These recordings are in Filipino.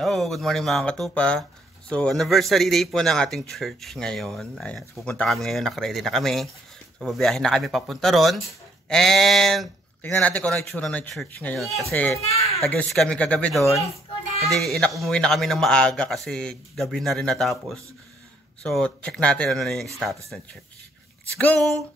Hello, good morning mga katupa. So, anniversary day po ng ating church ngayon. Ayan, so, pupunta kami ngayon, naka-ready na kami. So, babiyahin na kami papunta ron. And, tingnan natin kung ano itsura ng church ngayon. Kasi, nag-guest kami kagabi doon. Hindi, umuwi na kami ng maaga kasi gabi na rin natapos. So, check natin ano na yung status ng church. Let's go!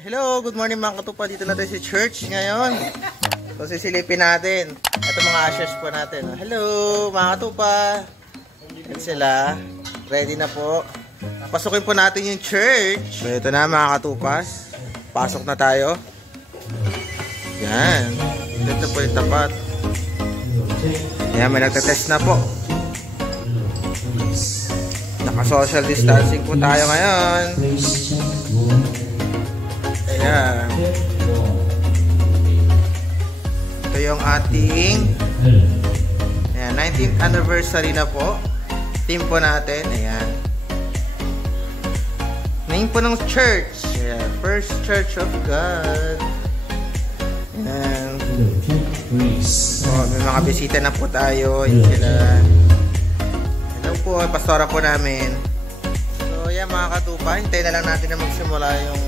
Hello, good morning mga katupa. Dito na tayo sa church ngayon. So, sisilipin natin. Ito mga ushers po natin. Hello, mga katupa. Yan sila. Ready na po. Pasukin po natin yung church. So, ito na mga katupas. Pasok na tayo. Yan. Ito po yung tapat. Yan, may nagtatest na po. Naka-social distancing po tayo ngayon. Ayan. Ito yung ating 19th anniversary na po. Team po natin. Ayan. Name po ng church. Ayan. First Church of God. Ayan. Oh, may mga bisita na po tayo. Ayan sila. Hello po. Pastora po namin. So, ayan mga katupa. Hintayin na lang natin na magsimula yung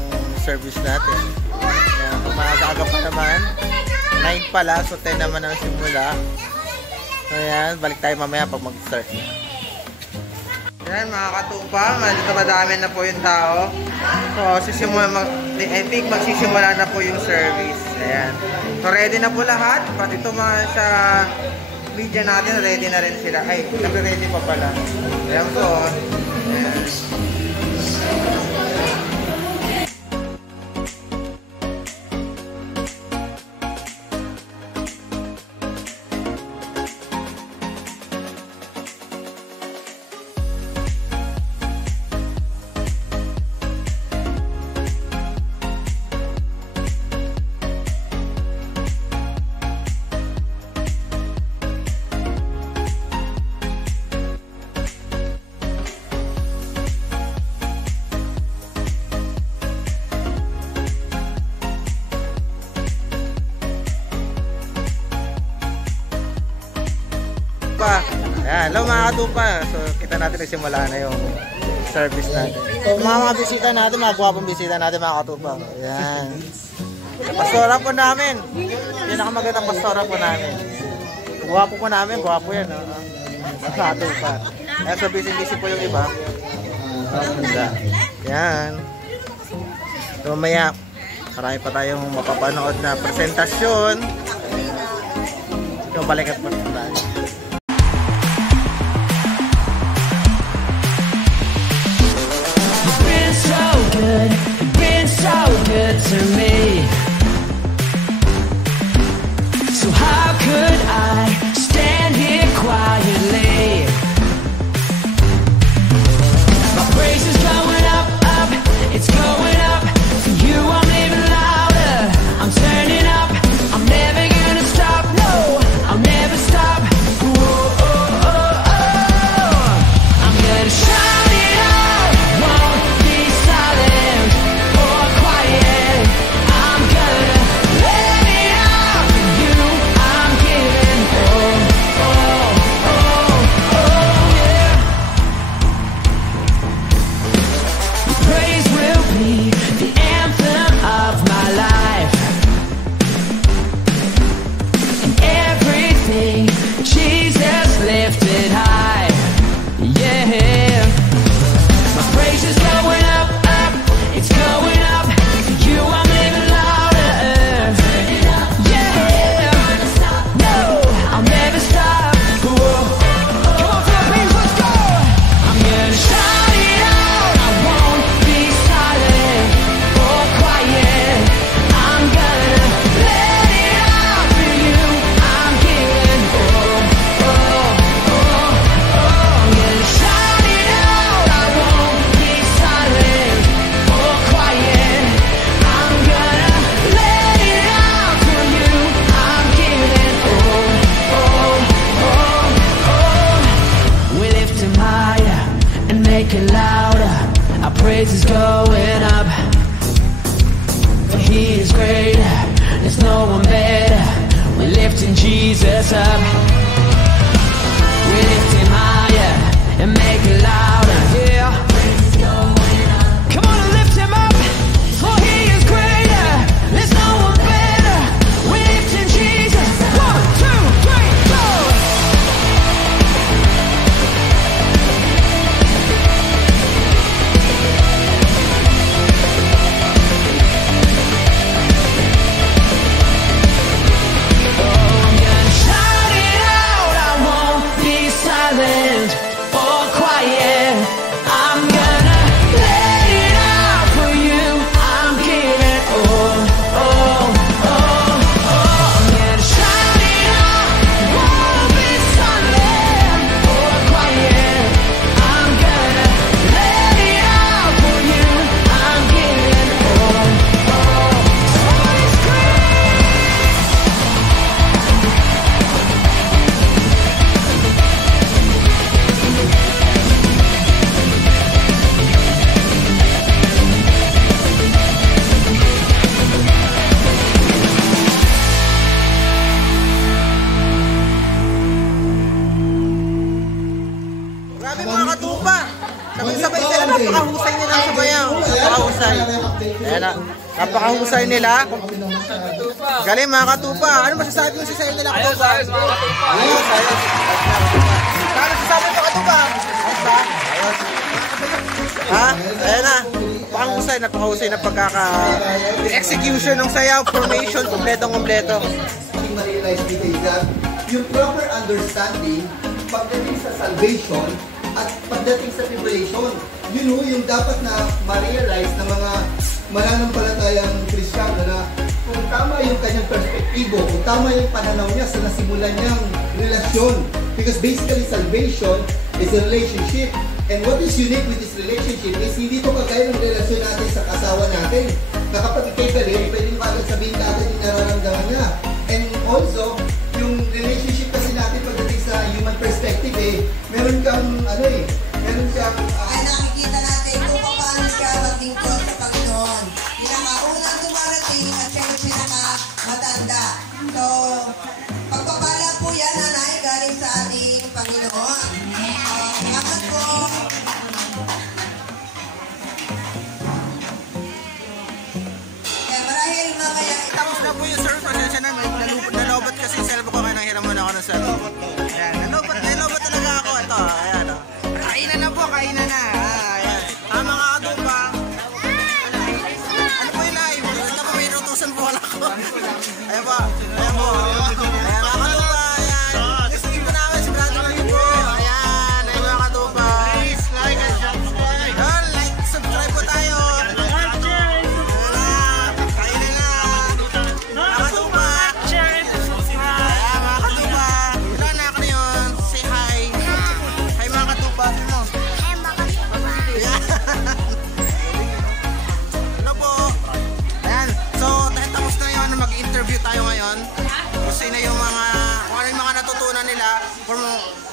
service natin. Ayan, kumagaga pa naman. 9 pala, so 10 naman ang simula. So ayan, balik tayo mamaya pag mag-start na. Ayan mga katupa, dito madami na po yung tao. So I think magsisimula na po yung service. Ayan. So ready na po lahat. Pati ito mga sa media natin, ready na rin sila. Ay, nag-ready pa pala. Ayan po. Ayan. Ayan, hello mga katupa. So, kita natin nagsimula na yung service natin. So, mga bisita natin, mga guwapong bisita natin mga katupa. Ayan. Pastora po namin. Pinakamagandang pastora po namin. Guwapo po namin, guwapo yan. Mga katupa. Ayan, so busy-busy po yung iba. Ayan. So, mamaya, marami pa tayong mapapanood na presentasyon. Yung balikat po tayo. You've been so good to me. So how could I stand here quietly? My praise is going up, up, it's going up. For you I'm living louder, I'm turning up. I'm never gonna stop, no, I'll never stop. Whoa, oh, oh, oh. I'm gonna shout it out, won't be silent or quiet. I'm gonna let it out. You, I praise is going up. He is great, there's no one better. We're lifting Jesus up. We lift him higher and make it louder. Yeah. Come on and lift him up, for he is greater. There's no one better. We lift him Jesus. 1, 2, 3, go. Napakahusay nila sa bayaw. Napakahusay. Ayan na. Napakahusay nila. Galing mga katupa. Ano masasabi mo sa nila katupa? Ayos mga katupa. Ayos. Ano masasabi mo katupa? Ayos. Ha? Ayan na. Napakahusay na pagkaka-execution ng sayaw, formation, kompletong-kompleto. Ma-realize dito is that yung proper understanding pagdating sa salvation at pagdating sa tribulation, yun yung dapat na ma-realize ng mga mananampalatayang Kristiyano na kung tama yung kanyang perspektibo, kung tama yung pananaw niya sa nasimulan niyang relasyon. Because basically salvation is a relationship. And what is unique with this relationship is hindi ito kagaya ng relasyon natin sa kasawa natin. Na kapag ikay galing, pwede mo kagad sabihin kagad yung nararamdaman niya. And also, yung relationship kasi natin pagdating sa human perspective meron kang nakikita natin kung paano siya maglingkod sa Panginoon. Pinakaunang dumarating at siya yung pinakamatanda. So, pagpapala po yan, nanay, galing sa ating Panginoon. Salamat po. Kaya marahil mamaya. Tapos na po yung service. Pasensya na. Nalobat kasi yung cellphone ko kaya nanghiram muna ako ng cellphone. Ayan. Nalobat talaga ako. Ito. Ayan. Kainan na po. Kainan na. Ayan. Mga katupa. Ano po yung live? Ito po may inutusan po wala ko. Ayan po. Ayan po. Ayan mga katupa. Ayan. Gusto po namin si Brad Lang po. Ayan. Ayan mga katupa. Please like and subscribe. Ayan. Like, subscribe po tayo.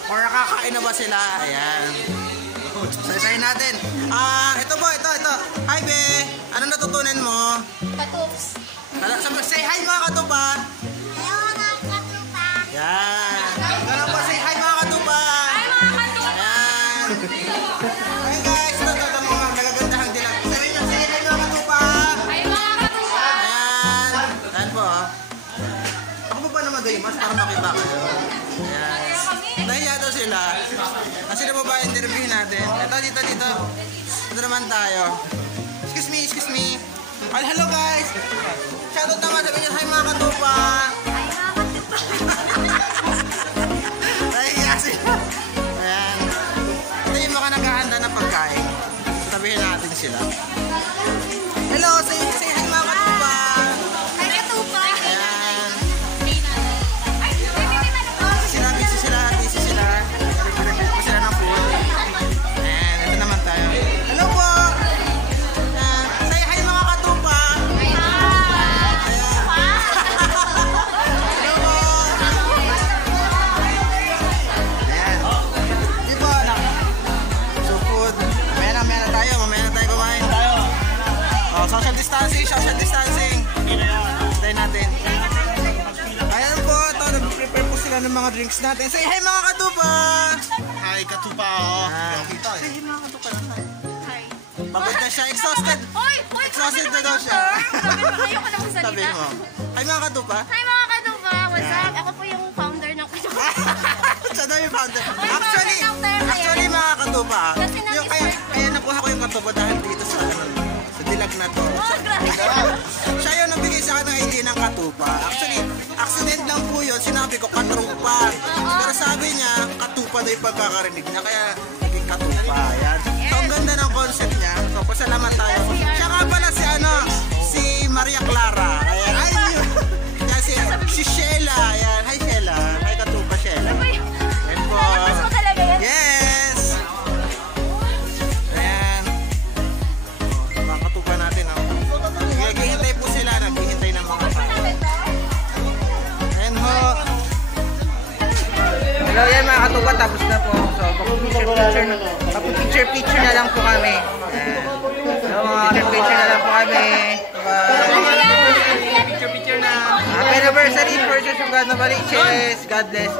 Or nakakain na ba sila? Ayan. Sasayin natin. Ito po, ito. Hi, be. Ano natutunan mo? Katups. Say hi, mga katupa. Hello, mga katupa. Yan. Ganun po, say hi, mga katupa. Hi, mga katupa. Ayan. Ayan, guys. Ito mga nagagandahang dilag. Sabihin nyo, say hi, mga katupa. Hi, mga katupa. Ayan. Ayan po. Ako pa naman doon, mas para makita kayo. Ayan. Nahiya daw sila. Kasi na ba interview natin? Ito, dito. Ito naman tayo. Excuse me. Hello guys! Shoutout naman, sabi niyo, hi mga katupa! Hi, mga katupa. Nahiya sila. Ayan. Ito yung mga naghahanda ng pagkain. Sabihin natin sila. Hello! Say hi mga katupa! Hi, katupa. Ayan. Busy sila. Nag-prepare pa sila ng food. Ayan, ito naman tayo. Hello po! Ayan. Say hi mga katupa! Hello po! Ayan. Di ba? So food. Mamaya na tayo kumain. ng mga drinks natin. Say hi mga katupa! Hi, katupa ako. Kita eh. Hi mga katupa lang. Hi. Pagod na siya, exhausted. Hoy! Exhausted na daw siya. Ayoko na magsalita. Sabi mo. Hi mga katupa. Hi mga katupa! What's up? Ako po yung founder ng katupa. Siya daw yung founder. founder ng term na Actually yan. mga katupa, Kasi yung kaya nakuha ko yung katupa dahil dito sa dilag na to. Oh, grabe. Siya yung nabigay sa akin ng idea ng katupa. Actually, accident lang po yun. Sinabi ko katrupa. Pero sabi niya, katupa na yung pagkakarinig niya. Kaya naging katupa. Yan. So, ang ganda ng concept niya. So, pasalamat tayo. Siya nga pala si Maria Clara. Ayan. Ay, yun. Kasi si Sheila. Ayan. Hi, Sheila. Hi, katupa, Sheila. Yan po. Tapos mo talaga yan? Yes! Ayan. Mga katupa natin. Naghihintay po sila. Naghihintay ng mga tao. Ayan ho. Hello yan mga katupa. Tapos na po. So, picture na lang po kami. Hello mga picture na lang po kami. Picture na. Happy anniversary for Church of God Novaliches. God bless.